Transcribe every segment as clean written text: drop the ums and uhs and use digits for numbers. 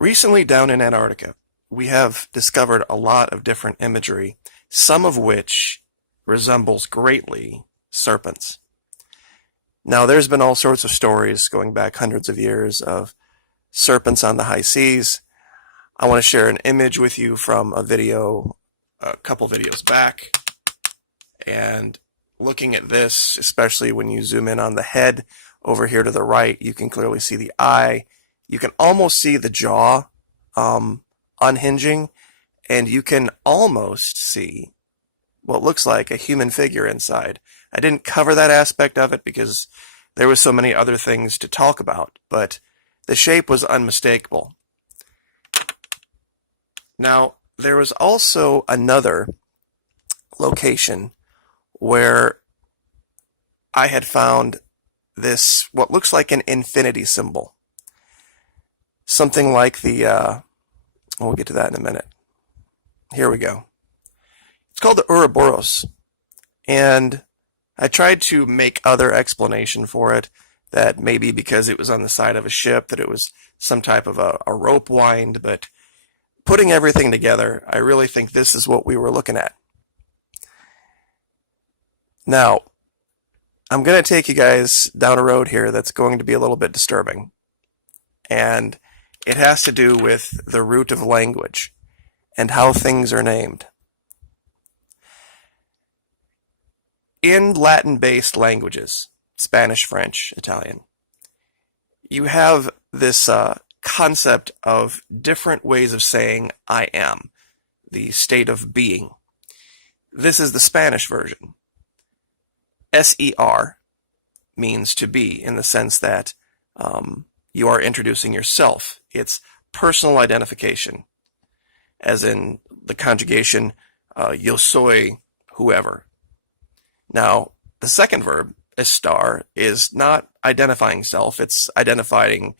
Recently down in Antarctica, we have discovered a lot of different imagery, some of which resembles greatly serpents. Now, there's been all sorts of stories going back hundreds of years of serpents on the high seas. I want to share an image with you from a video, a couple videos back. And looking at this, especially when you zoom in on the head over here to the right, you can clearly see the eye. You can almost see the jaw unhinging, and you can almost see what looks like a human figure inside. I didn't cover that aspect of it because there was so many other things to talk about, but the shape was unmistakable. Now, there was also another location where I had found this, what looks like an infinity symbol. Something like the, we'll get to that in a minute. Here we go. It's called the Ouroboros, and I tried to make other explanation for it, that maybe because it was on the side of a ship, that it was some type of a rope wind, but putting everything together, I really think this is what we were looking at. Now, I'm going to take you guys down a road here that's going to be a little bit disturbing, and it has to do with the root of language and how things are named. In Latin-based languages, Spanish, French, Italian, you have this concept of different ways of saying I am, the state of being. This is the Spanish version. Ser means to be, in the sense that you are introducing yourself. It's personal identification, as in the conjugation yo soy whoever. Now, the second verb, estar, is not identifying self, it's identifying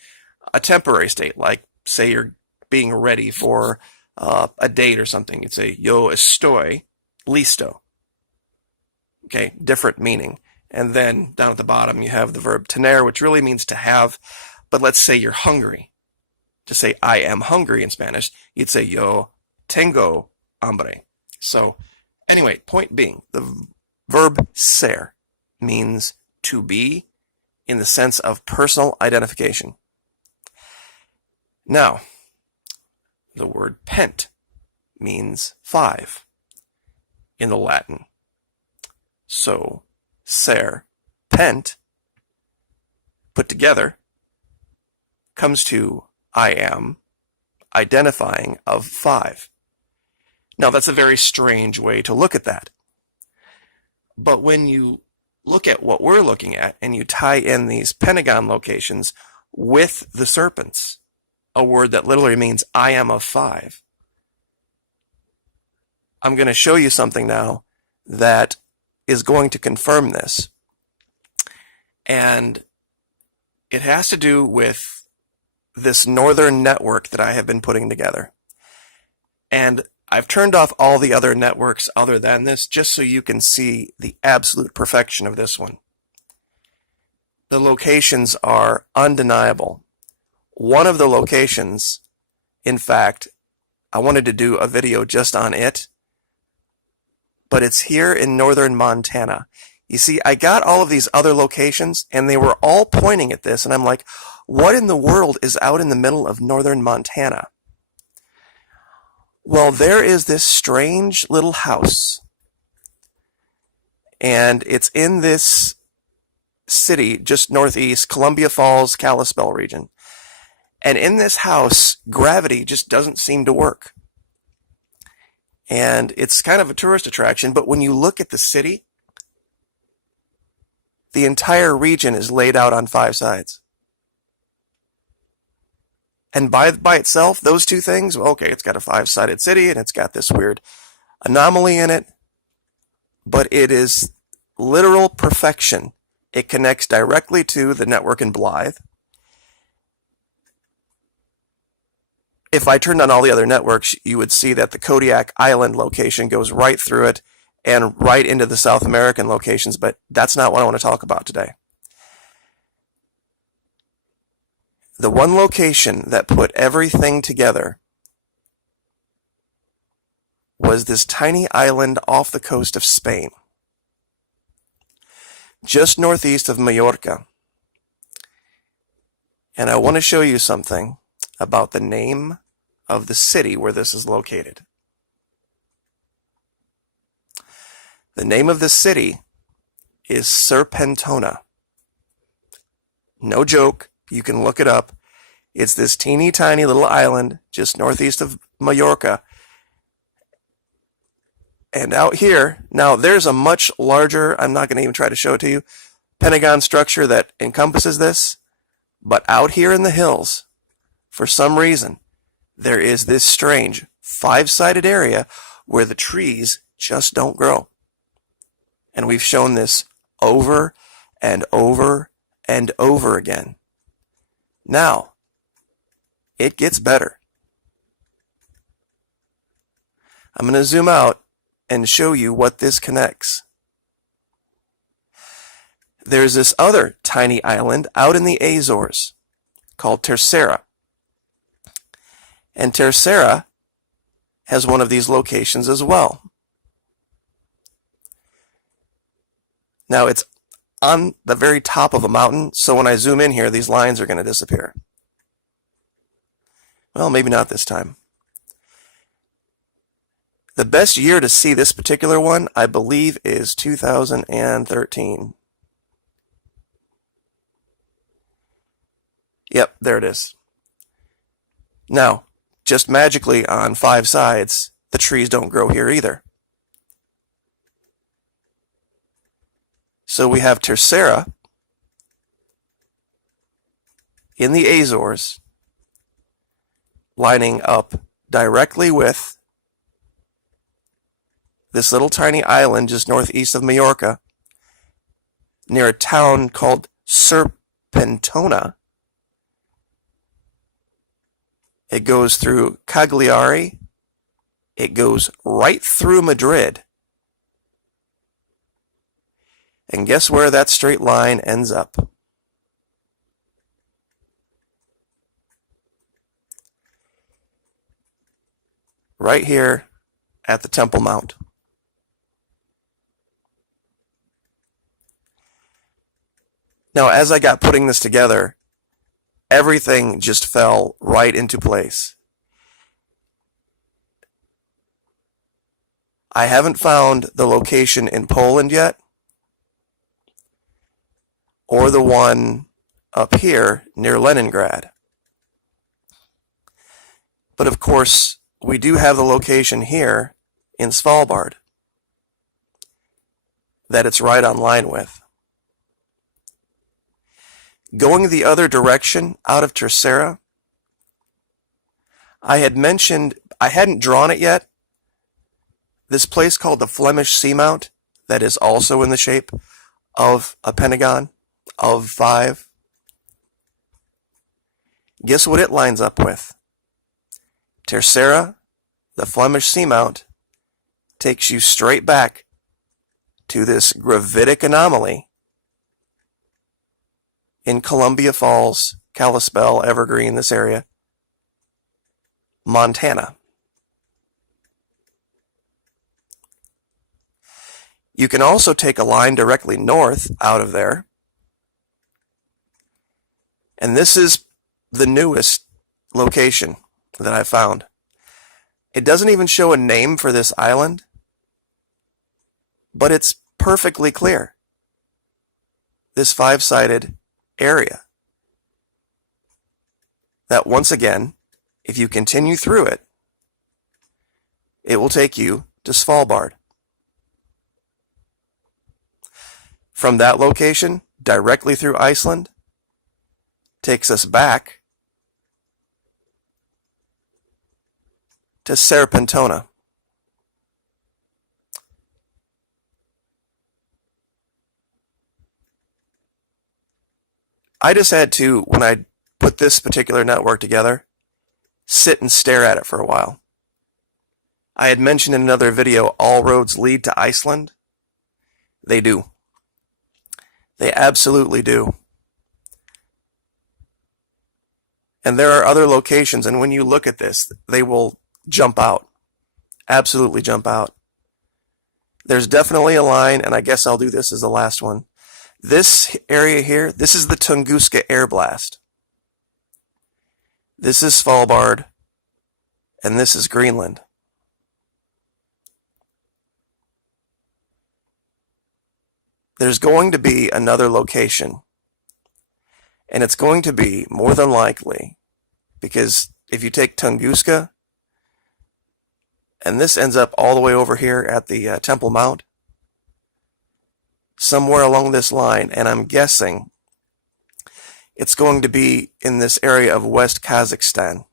a temporary state, like say you're being ready for a date or something. You'd say yo estoy listo. Okay, different meaning. And then down at the bottom you have the verb tener, which really means to have, but let's say you're hungry. To say I am hungry in Spanish, you'd say yo tengo hambre. So anyway, point being, the verb ser means to be in the sense of personal identification. Now, the word pent means 5 in the Latin. So, ser, pent, put together, comes to I am, identifying of 5. Now, that's a very strange way to look at that. But when you look at what we're looking at and you tie in these pentagon locations with the serpents, a word that literally means I am of 5, I'm going to show you something now that is going to confirm this. And it has to do with this northern network that I have been putting together. And I've turned off all the other networks other than this, just so you can see the absolute perfection of this one. The locations are undeniable. One of the locations, in fact, I wanted to do a video just on it, but it's here in northern Montana. You see, I got all of these other locations, and they were all pointing at this, and I'm like, what in the world is out in the middle of northern Montana? Well, there is this strange little house, and it's in this city just northeast, Columbia Falls, Kalispell region. And in this house, gravity just doesn't seem to work. And it's kind of a tourist attraction, but when you look at the city, the entire region is laid out on 5 sides. And by itself, those two things, well, okay, it's got a 5-sided city and it's got this weird anomaly in it, but it is literal perfection. It connects directly to the network in Blythe. If I turned on all the other networks, you would see that the Kodiak Island location goes right through it and right into the South American locations, but that's not what I want to talk about today. the one location that put everything together was this tiny island off the coast of Spain, just northeast of Mallorca. And I want to show you something about the name of the city where this is located. The name of the city is Serpentona. No joke, you can look it up. It's this teeny tiny little island just northeast of Mallorca. And out here, now there's a much larger, I'm not going to even try to show it to you, pentagon structure that encompasses this. But out here in the hills, for some reason, there is this strange 5-sided area where the trees just don't grow. And we've shown this over and over and over again. Now, it gets better. I'm going to zoom out and show you what this connects. There's this other tiny island out in the Azores called Terceira. And Terceira has one of these locations as well. Now it's on the very top of a mountain, so when I zoom in here, these lines are going to disappear. Well, maybe not this time. The best year to see this particular one, I believe, is 2013. Yep, there it is. Now, just magically on 5 sides, the trees don't grow here either. So we have Terceira in the Azores lining up directly with this little tiny island just northeast of Mallorca near a town called Serpentona. It goes through Cagliari. It goes right through Madrid. And guess where that straight line ends up? Right here at the Temple Mount. Now, as I got putting this together, everything just fell right into place. I haven't found the location in Poland yet, or the one up here near Leningrad. But of course, we do have the location here in Svalbard that it's right on line with. Going the other direction out of Terceira, I had mentioned, I hadn't drawn it yet, this place called the Flemish Seamount that is also in the shape of a pentagon of 5. Guess what it lines up with? Terceira, the Flemish Seamount, takes you straight back to this gravitic anomaly in Columbia Falls, Kalispell, Evergreen, this area, Montana. You can also take a line directly north out of there, and this is the newest location that I found. It doesn't even show a name for this island, but it's perfectly clear. This 5-sided area that, once again, if you continue through it, it will take you to Svalbard. From that location, directly through Iceland, takes us back to Serpentona. I just had to, when I put this particular network together, sit and stare at it for a while. I had mentioned in another video, all roads lead to Iceland. They do. They absolutely do. And there are other locations, and when you look at this, they will jump out. Absolutely jump out. There's definitely a line, and I guess I'll do this as the last one. This area here, this is the Tunguska air blast. This is Svalbard, and this is Greenland. There's going to be another location, and it's going to be more than likely, because if you take Tunguska, and this ends up all the way over here at the Temple Mount, somewhere along this line, and I'm guessing it's going to be in this area of West Kazakhstan.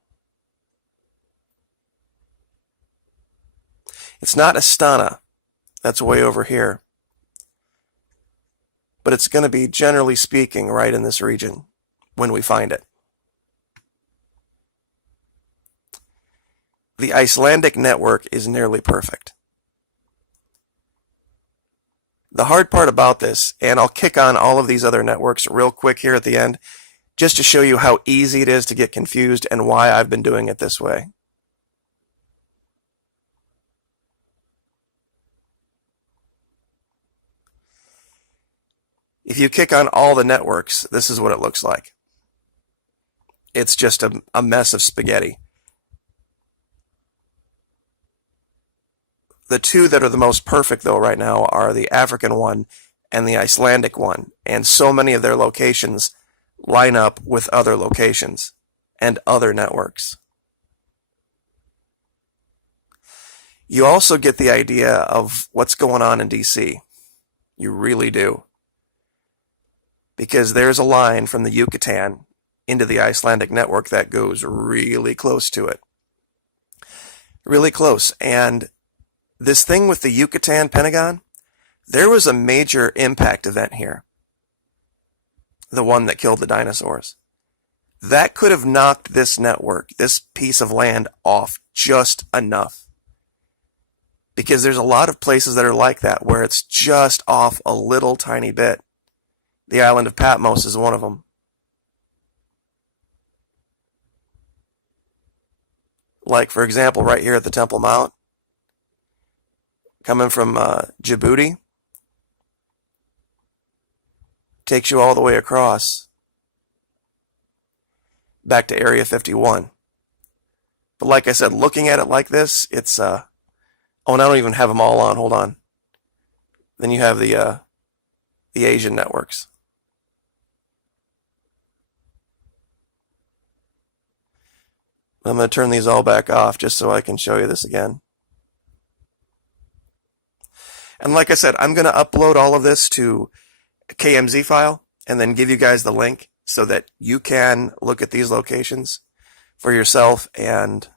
It's not Astana, that's way over here, but it's going to be, generally speaking, right in this region when we find it. The Icelandic network is nearly perfect. The hard part about this, and I'll kick on all of these other networks real quick here at the end, just to show you how easy it is to get confused and why I've been doing it this way. If you kick on all the networks, this is what it looks like. It's just a mess of spaghetti. The two that are the most perfect, though, right now are the African one and the Icelandic one, and so many of their locations line up with other locations and other networks. You also get the idea of what's going on in DC. You really do. Because there's a line from the Yucatan into the Icelandic network that goes really close to it. Really close. And this thing with the Yucatan pentagon, there was a major impact event here. The one that killed the dinosaurs. That could have knocked this network, this piece of land, off just enough. Because there's a lot of places that are like that, where it's just off a little tiny bit. The island of Patmos is one of them. Like, for example, right here at the Temple Mount, coming from Djibouti, takes you all the way across back to Area 51. But like I said, looking at it like this, it's oh, and I don't even have them all on. Hold on. Then you have the Asian networks. I'm going to turn these all back off just so I can show you this again. And like I said, I'm going to upload all of this to a KMZ file and then give you guys the link so that you can look at these locations for yourself. And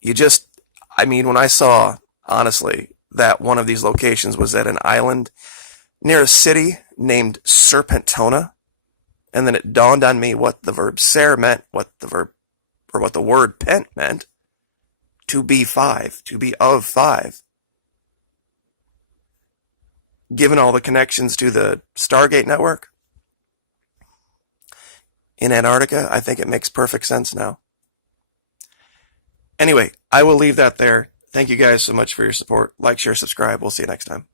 you just, I mean, when I saw, honestly, that one of these locations was at an island near a city named Serpentona, and then it dawned on me what the verb ser meant, what the word pent meant, to be five, to be of five. Given all the connections to the Stargate network in Antarctica, I think it makes perfect sense now. Anyway, I will leave that there. Thank you guys so much for your support. Like, share, subscribe. We'll see you next time.